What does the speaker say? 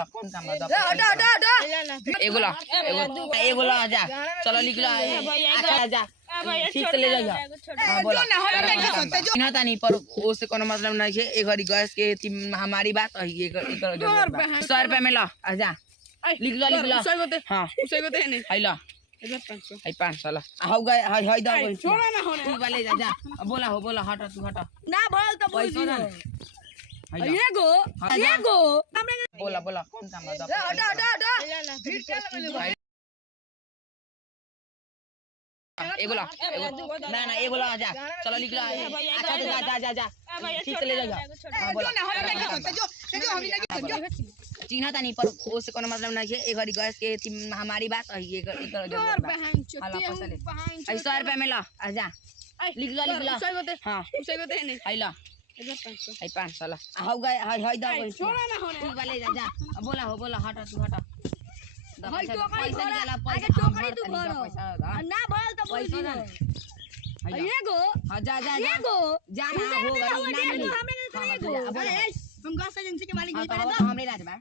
बोला कौन काम है एगोला एगोला जा चलो लिख लो जा ठीक से ले जा हां बोला ना तानी पर उससे कोनो मतलब नहीं है एक घड़ी गैस के हमारी बात है ये 100 रुपए में लो जा लिख लो हां उसे को दे नहीं आई लो 500 ला हाउ गए हाय दा छोड़ा ना होने तू वाले जा बोला हटा तू हटा ना बोल तो बोल ये गो बोला कौन काम है एगोला ना एगोला जा चलो लिख लो जा ठीक से ले जा हां बोला चिन्ह तानी पर उससे कोनो मतलब नहीं है एक घड़ी गैस के हमारी बात है ये 100 रुपए में लो जा लिख लो हां उसे को दे नहीं आई लो 500 ला हाउ गए हाय दा छोड़ा ना होने तू वाले जा बोला हटा तू हटा पैसा निकाला पैसा चोकड़ी तू भरो ना बोल तो बोल ये गो हां जा ना हो गई ना मिली हम गैस एजेंसी के मालिक नहीं पहले तो हमरे राज बा